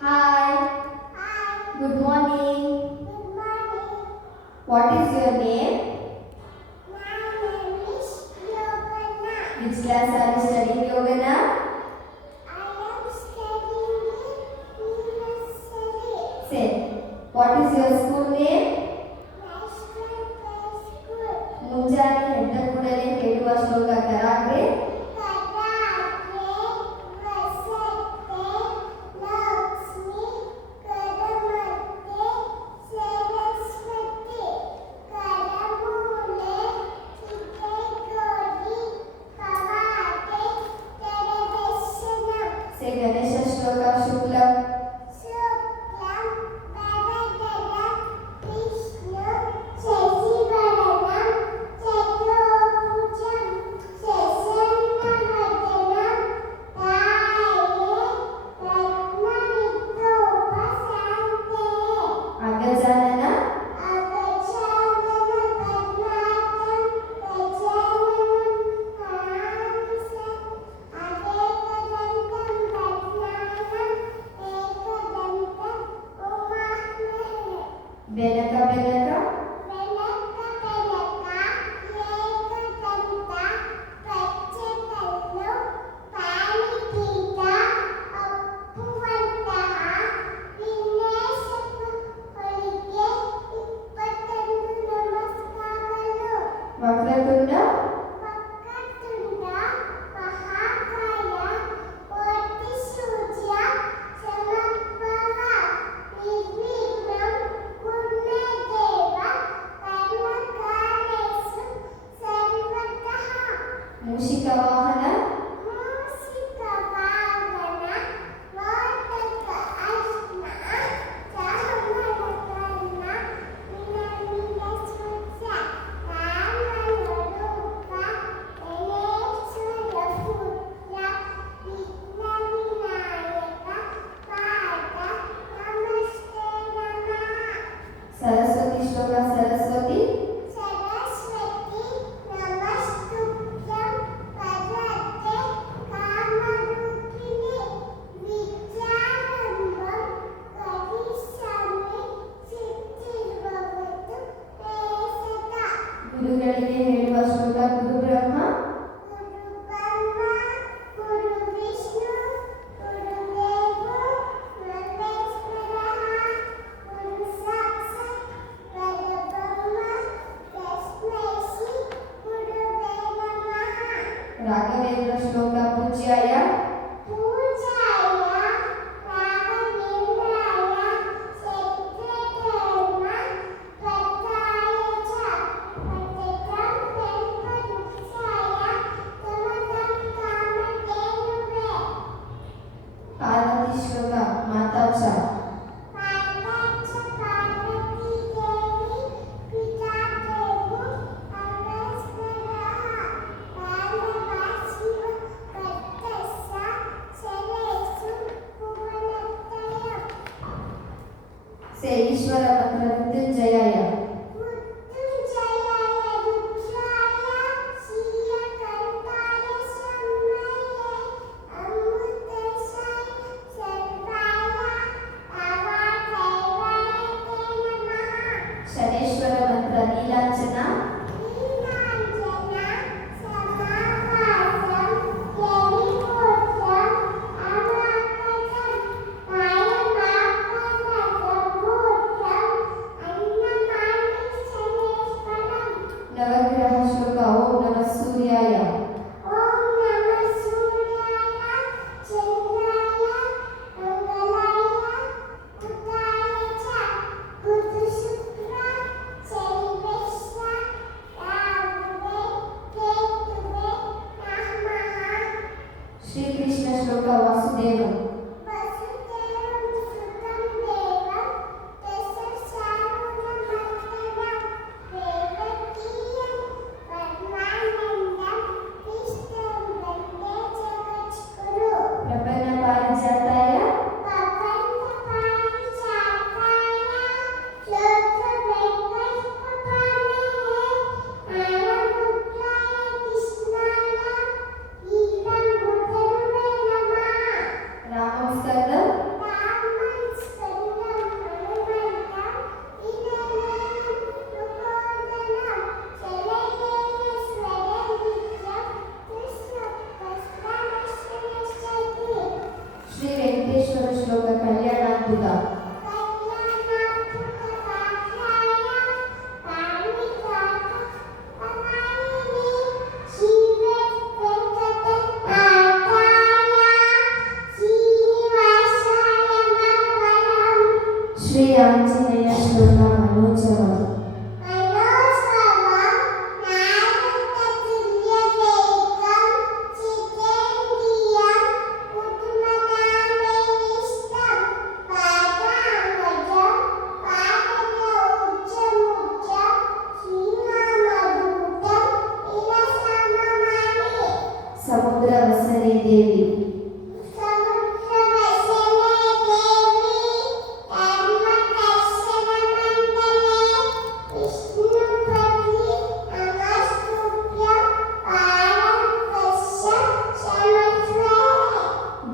Hi, Hi. good morning. Good morning. What is your name? My name is Yogana. Which class are you studying, Yogana? I am studying in nursery. Say, what is your school name? National Play School. ಮುಂಜಾನೆ ಎದ್ದ ಕೂಡಲೇ ಹೇಳುವ ಶ್ಲೋಕ ಕರಾಗ್ರೆ ಕರಾಗ್ರೆ ವಸತೆ ಲಕ್ಷ್ಮಿ ಕರಮತೆ ಸರಸ್ವತಿ ಕರಮೂಲೆ ಚಿತೆಗೋಡಿ ಕವಾಟೆ ತೆರದರ್ಶನ ಸೇ ಗಣೇಶ ಶ್ಲೋಕ ಶುಕ್ಲ ಶುಕ್ಲಂ ವರದರಂ ವಿಷ್ಣು ಶಶಿವರ್ಣಂ ಚತುರ್ಭುಜಂ ಶಶನ್ನವದನಂ ಧ್ಯಾಯೇತ್ ರತ್ನವಿದ್ಯೋಪಶಾಂತಯೇ ಅಗಜಾನನ ಅಗಜಾನನ ಪದ್ಮಾರ್ಕಂ ಗಜಾನನಂ ಹರಾಂಸಂ ಅದೇಕದಂತಂ ಪದ್ಮಾನಂ ಏಕದಂತಂ ಉಮಾಮಹೇ ಬೆನಕ ಬೆನಕ ಬೆನಕ ಬೆನಕ ಏಕದಂತ ಪಚ್ಚಕಲ್ಲು ಪಾಣಿಕೀಟ ಅಪ್ಪುವಂತಹ ವಿನ್ಯಾಸಕರಿಗೆ 21 ನಮಸ್ಕಾರಗಳು. ವಕ್ರತುಂಡ ವಕ್ರತುಂಡ ಮಹಾಕಾಯ ಕೋಟಿಸೂರ್ಯ ಸಮಪ್ರಭ ನಿರ್ವಿಘ್ನಂ ಕುರು ಮೇ ದೇವ ಸರ್ವಕಾರ್ಯೇಷು ಸರ್ವತಃ. ಮೂಷಿಕ ವಾಹನ ಮೂಷಿಕ ವಾಹನ ವಾತಕ ಅಶ್ಮ ಚಾಮರಕರ್ಣ ವಿನಮಿನ ಸೂರ್ಯ ರಾಮನರೂಪ ಗಣೇಶ್ವರ ಪುತ್ರ ವಿಘ್ನವಿನಾಯಕ ಪಾದ ನಮಸ್ತೆ ನಮಃ. ಸರಸ್ವತಿ ಶ್ಲೋಕ ಸರಸ್ವತಿ ಸರಸ್ವತಿ ನಮಸ್ತುಭ್ಯಂ ವರದೆ ಕಾಮರೂಪಿಣಿ ವಿದ್ಯಾರಂಭಂ ಕರಿಷ್ಯಾಮಿ ಸಿದ್ಧಿರ್ಭವತು ಮೇ ಸದಾ. ಗುರುಗಳಿಗೆ ಹೇಳುವ ಶ್ಲೋಕ ಗುರು ಬ್ರಹ್ಮ ಗುರು ಬ್ರಹ್ಮ ಗುರು ವಿಷ್ಣು ಗುರು ದೇವೋ ಮಹೇಶ್ವರಃ ಗುರು ಸಾಕ್ಷಾತ್ ಪರಬ್ರಹ್ಮ ತಸ್ಮೈ ಶ್ರೀ ಗುರುವೇ ನಮಃ. ರಾಘವೇಂದ್ರ ಶ್ಲೋಕ ಪೂಜ್ಯಾಯ ಪೂಜಾಯ ರಾಘವೇಂದ್ರಾಯ ಕ್ಷೇತ್ರಧರ್ಮ ಪ್ರದಾಯ ಚ ಪತಿತಂ ವೆಂಕಟೇಶಾಯ ತಮತಂ ಕಾಮಧೇನುವೇ. ಪಾರ್ವತಿ ಶ್ಲೋಕ ಮಾತಾಚ ಮಾತಾಚ ಪಾರ್ವತೀ ದೇವಿ ಪಿತಾ ದೇವೋ ಅಮರೇಶ್ವರಃ ಮಾನವ ಶಿವ ಕರ್ತಸ್ಯ ಶರೇಷು ಭುವನತ್ರಯಂ. ಸೇ ಈಶ್ವರ ಮಂತ್ರ ಮೃತ್ಯುಂಜಯಾಯ ಮೃತ್ಯುಂಜಯಾಯ ರುದ್ರಾಯ ಶ್ರೀಯಕಂಠಾಯ ಶಂಭವೇ ಅಮೃತೇಶಾಯ ಸರ್ವಾಯ ಅವಾಧೈವಾಯ ತೇ ನಮಃ. ಶನೇಶ್ವರ ಮಂತ್ರ ನೀಲಾಂಜನ ನೀಲಾಂಜನ ಸಮಾಭಾಸಂ ಯಮಿಮೂರ್ಧಂ ಅಮಾಕಟಂ ಮಾಯಮಾಕನಕಮೂರ್ಧಂ ಅನ್ನಮಾಲಯಂ ಶ್ರೀ ಆಂಜನೇಯ ಶ್ಲೋಕ ಮನೋಜವ ಸಮುದ್ರ ವಸನೆ ದೇವಿ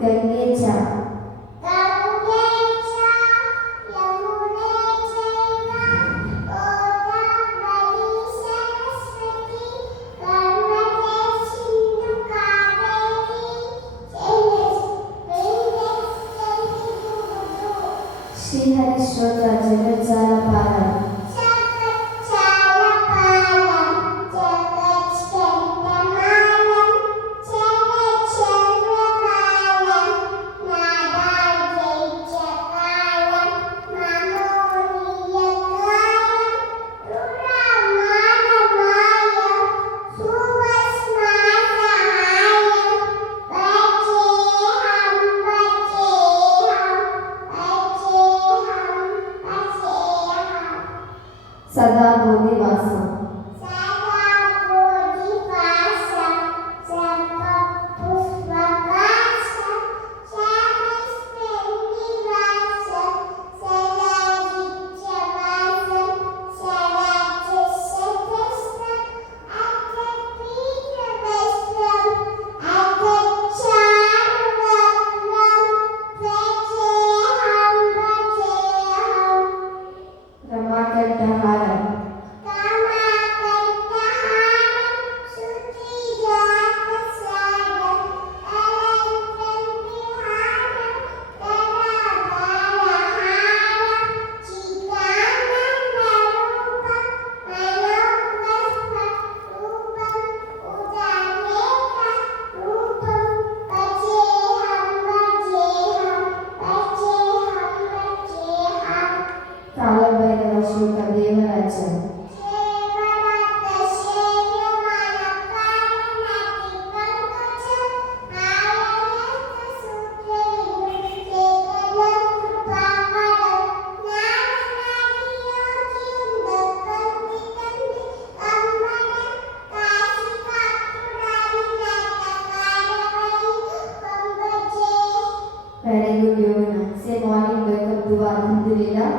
ಗಂಗೆ ಚ ಶ್ರೀಹರಿ ಶ್ರೋತ ಜಗಜ್ಜಾಲ ಪಾಲ ಸದಾ ಬೋಧಿವಾಸ ರಮಾಕಂಠಹಾರ ಕಾಲಭೈರವ ಶ್ಲೋಕ Devaraja Very good, Yovana. Say morning wake up dua alhamdulillah.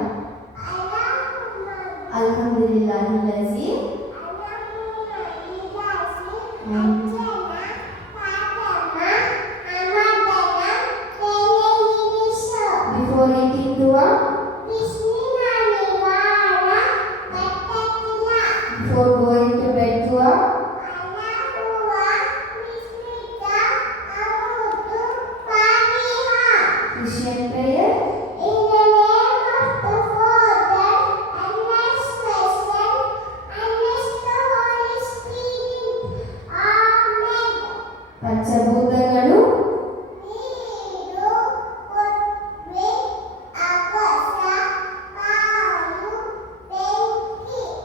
Alhamdulillah Allazi. Before eating dua. Before going to bed dua. Christian prayer. పంచభూతಗಳು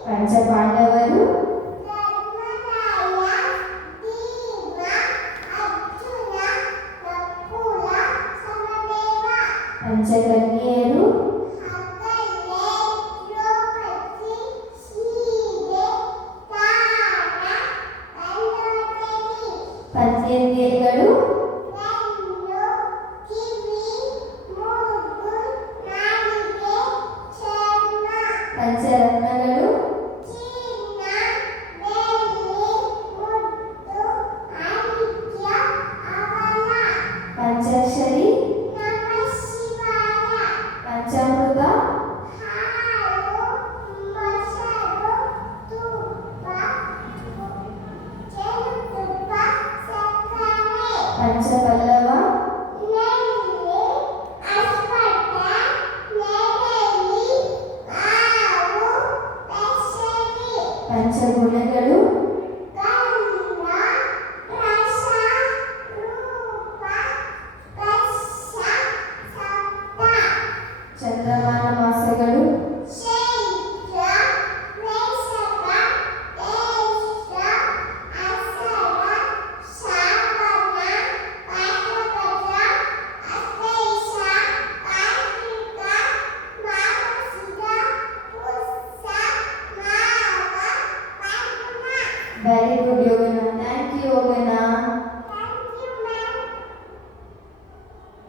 పంచపాండವರು పంచకన్యలు